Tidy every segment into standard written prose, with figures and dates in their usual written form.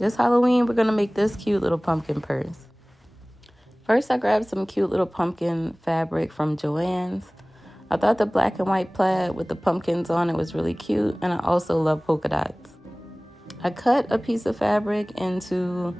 This Halloween, we're gonna make this cute little pumpkin purse. First, I grabbed some cute little pumpkin fabric from Joann's. I thought the black and white plaid with the pumpkins on it was really cute, and I also love polka dots. I cut a piece of fabric into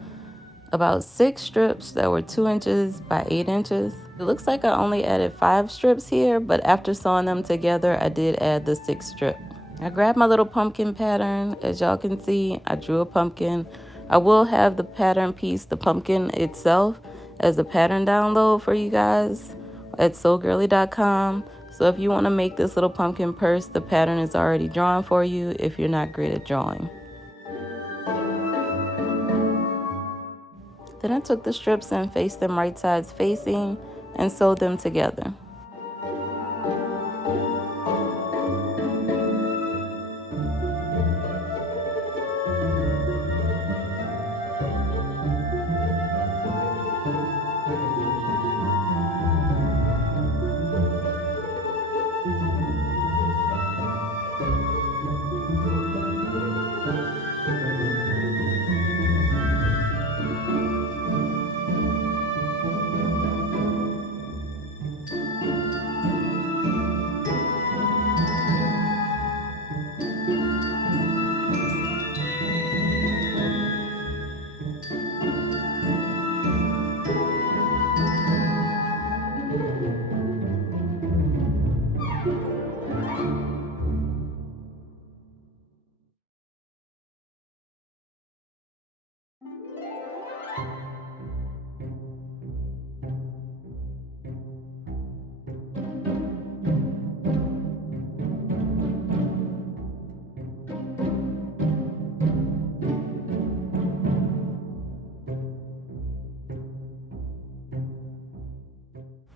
about 6 strips that were 2 inches by 8 inches. It looks like I only added 5 strips here, but after sewing them together, I did add the 6th strip. I grabbed my little pumpkin pattern. As y'all can see, I drew a pumpkin. I will have the pattern piece, the pumpkin itself, as a pattern download for you guys at sewgirly.com. So if you want to make this little pumpkin purse, the pattern is already drawn for you if you're not great at drawing. Then I took the strips and faced them right sides facing and sewed them together.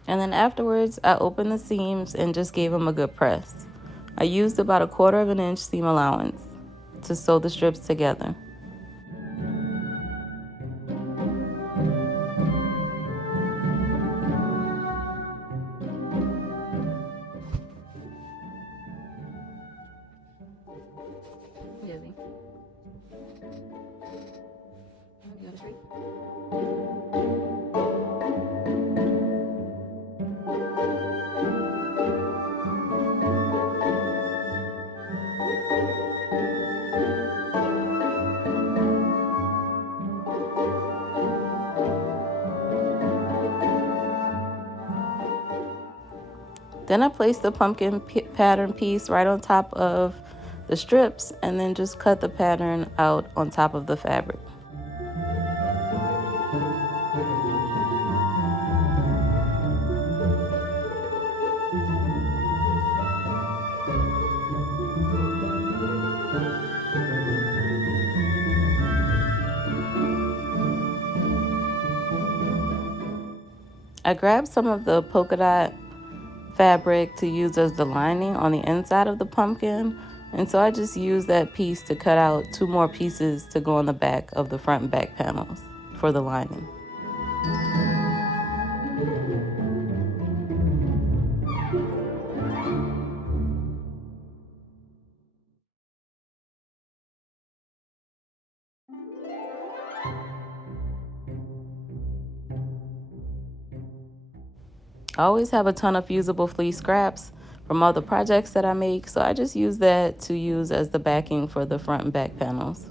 And then afterwards, I opened the seams and just gave them a good press. I used about 1/4 inch seam allowance to sew the strips together. Then I placed the pumpkin pattern piece right on top of the strips and then just cut the pattern out on top of the fabric. I grabbed some of the polka dot fabric to use as the lining on the inside of the pumpkin, and so I just used that piece to cut out 2 more pieces to go on the back of the front and back panels for the lining. I always have a ton of fusible fleece scraps from other projects that I make, so I just use that to use as the backing for the front and back panels.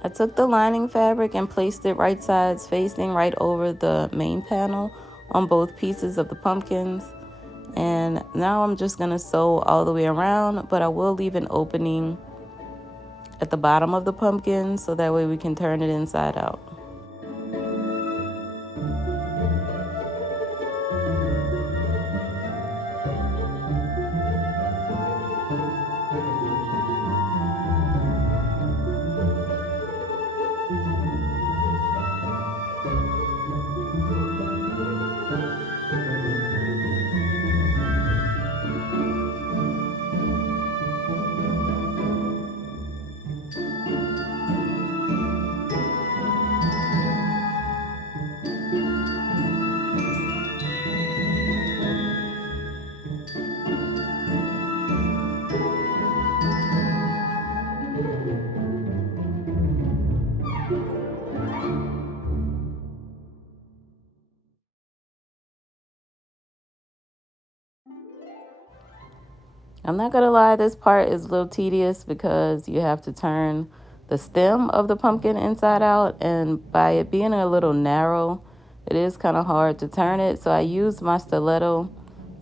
I took the lining fabric and placed it right sides facing right over the main panel on both pieces of the pumpkins. And now I'm just going to sew all the way around, but I will leave an opening at the bottom of the pumpkin so that way we can turn it inside out. I'm not gonna lie, this part is a little tedious because you have to turn the stem of the pumpkin inside out, and by it being a little narrow, it is kind of hard to turn it. So I used my stiletto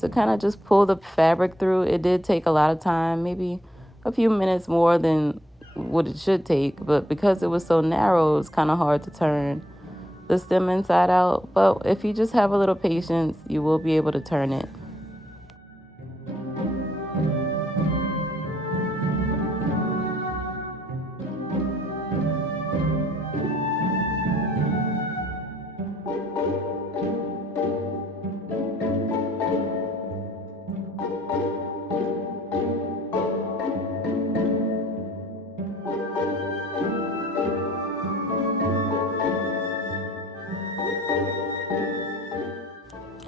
to kind of just pull the fabric through. It did take a lot of time, maybe a few minutes more than what it should take, but because it was so narrow, it was kind of hard to turn the stem inside out. But if you just have a little patience, you will be able to turn it.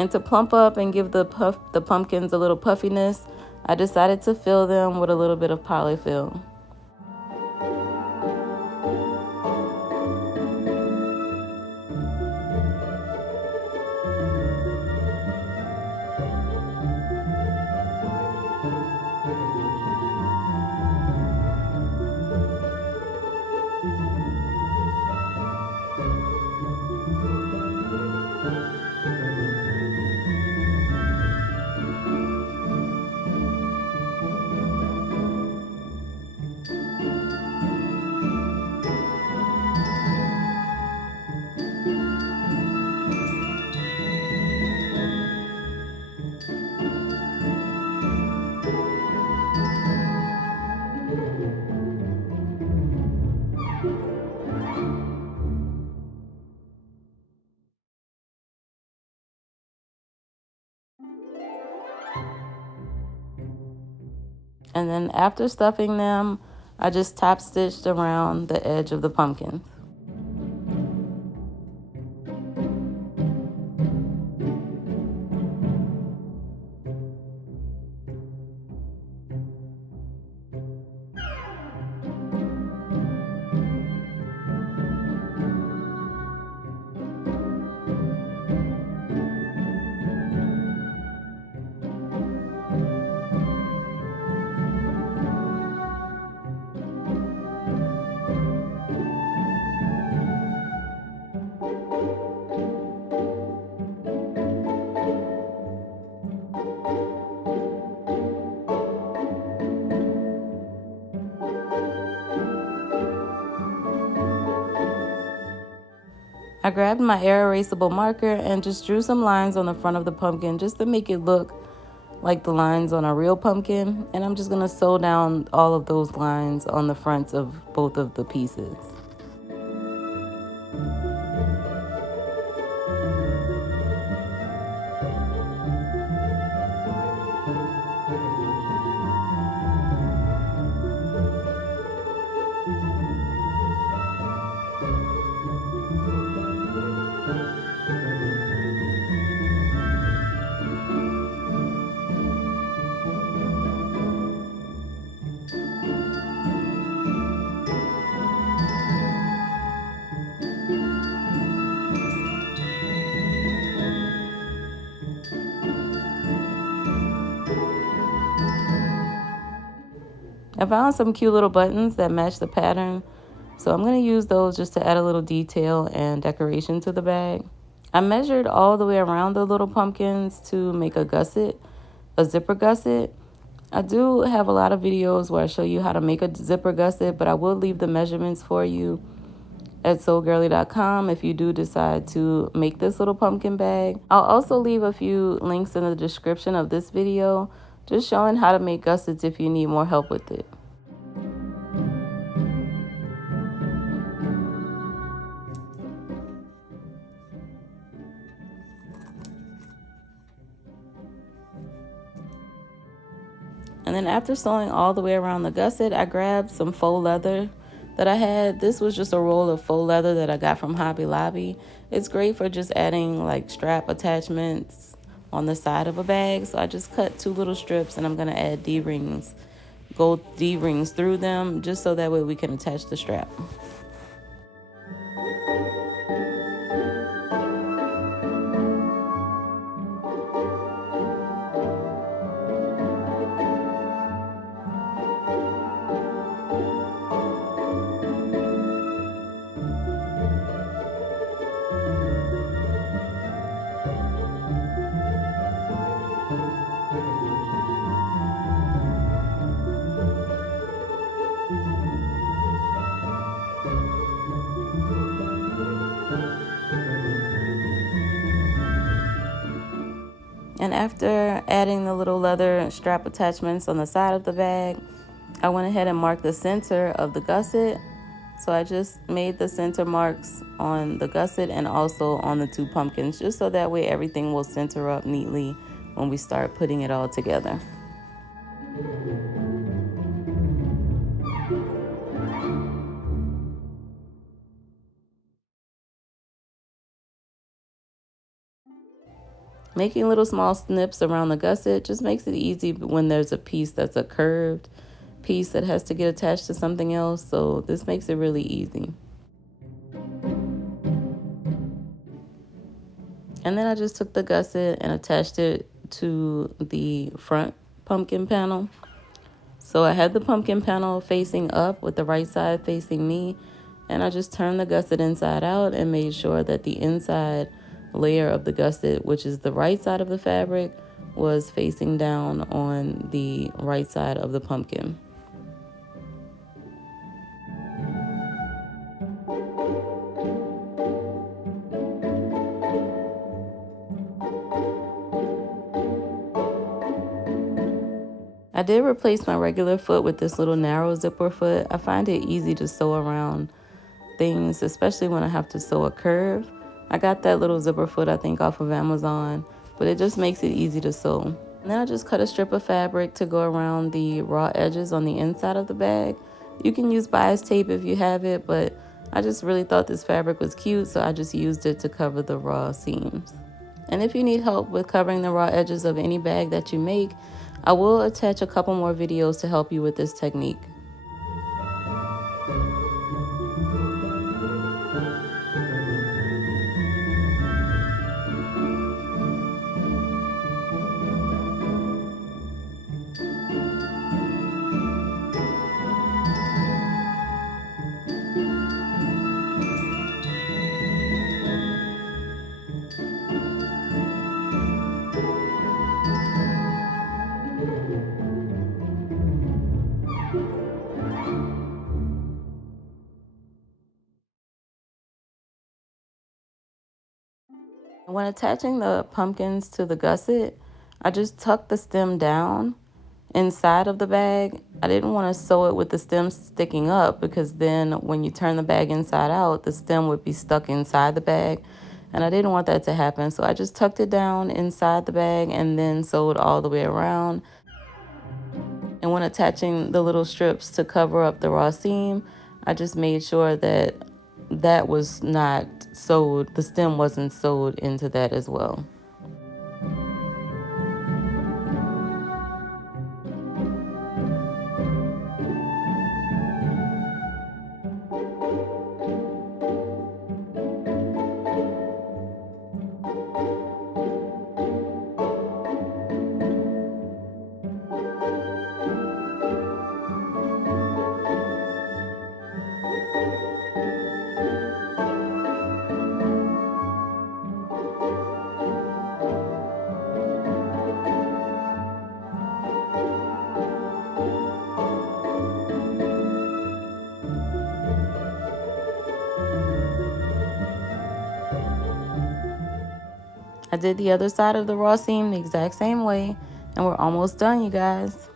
And to plump up and give the pumpkins a little puffiness, I decided to fill them with a little bit of polyfill. And then after stuffing them, I just top stitched around the edge of the pumpkin. I grabbed my air erasable marker and just drew some lines on the front of the pumpkin just to make it look like the lines on a real pumpkin. And I'm just gonna sew down all of those lines on the fronts of both of the pieces. I found some cute little buttons that match the pattern, so I'm going to use those just to add a little detail and decoration to the bag. I measured all the way around the little pumpkins to make a gusset, a zipper gusset. I do have a lot of videos where I show you how to make a zipper gusset, but I will leave the measurements for you at sewgirly.com if you do decide to make this little pumpkin bag. I'll also leave a few links in the description of this video just showing how to make gussets if you need more help with it. And then after sewing all the way around the gusset, I grabbed some faux leather that I had. This was just a roll of faux leather that I got from Hobby Lobby. It's great for just adding like strap attachments on the side of a bag. So I just cut 2 little strips and I'm gonna add D-rings, gold D-rings through them just so that way we can attach the strap. And after adding the little leather strap attachments on the side of the bag, I went ahead and marked the center of the gusset. So I just made the center marks on the gusset and also on the 2 pumpkins, just so that way everything will center up neatly when we start putting it all together. Making little small snips around the gusset just makes it easy when there's a piece that's a curved piece that has to get attached to something else. So this makes it really easy. And then I just took the gusset and attached it to the front pumpkin panel. So I had the pumpkin panel facing up with the right side facing me, and I just turned the gusset inside out and made sure that the inside layer of the gusset, which is the right side of the fabric, was facing down on the right side of the pumpkin. I did replace my regular foot with this little narrow zipper foot. I find it easy to sew around things, especially when I have to sew a curve. I got that little zipper foot, I think, off of Amazon, but it just makes it easy to sew. And then I just cut a strip of fabric to go around the raw edges on the inside of the bag. You can use bias tape if you have it, but I just really thought this fabric was cute, so I just used it to cover the raw seams. And if you need help with covering the raw edges of any bag that you make, I will attach a couple more videos to help you with this technique. When attaching the pumpkins to the gusset, I just tucked the stem down inside of the bag. I didn't want to sew it with the stem sticking up because then when you turn the bag inside out, the stem would be stuck inside the bag. And I didn't want that to happen. So I just tucked it down inside the bag and then sewed all the way around. And when attaching the little strips to cover up the raw seam, I just made sure that that was not sewed, the stem wasn't sewed into that as well. I did the other side of the raw seam the exact same way, and we're almost done, you guys.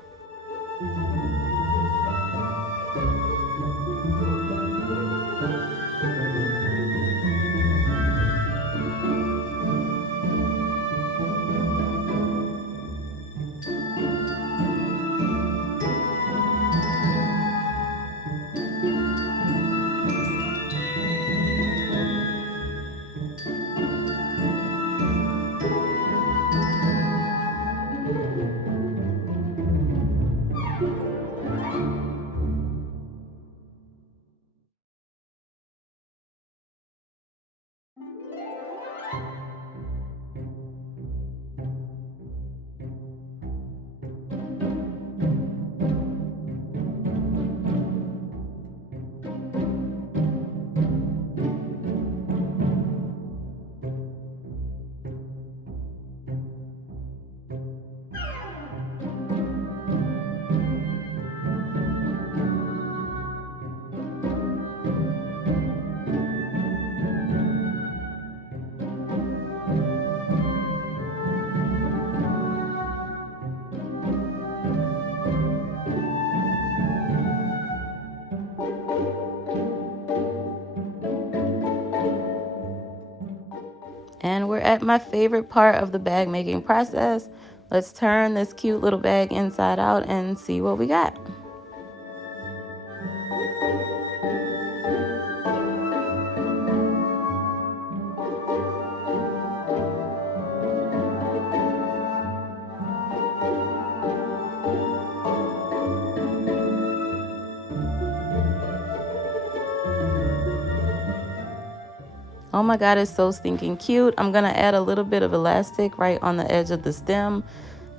at my favorite part of the bag making process. Let's turn this cute little bag inside out and see what we got. Oh my God, it's so stinking cute. I'm gonna add a little bit of elastic right on the edge of the stem.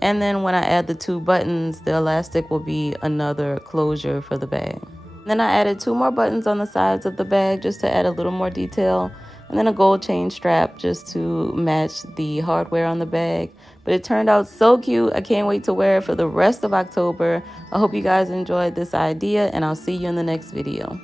And then when I add the 2 buttons, the elastic will be another closure for the bag. Then I added 2 more buttons on the sides of the bag just to add a little more detail. And then a gold chain strap just to match the hardware on the bag. But it turned out so cute. I can't wait to wear it for the rest of October. I hope you guys enjoyed this idea, and I'll see you in the next video.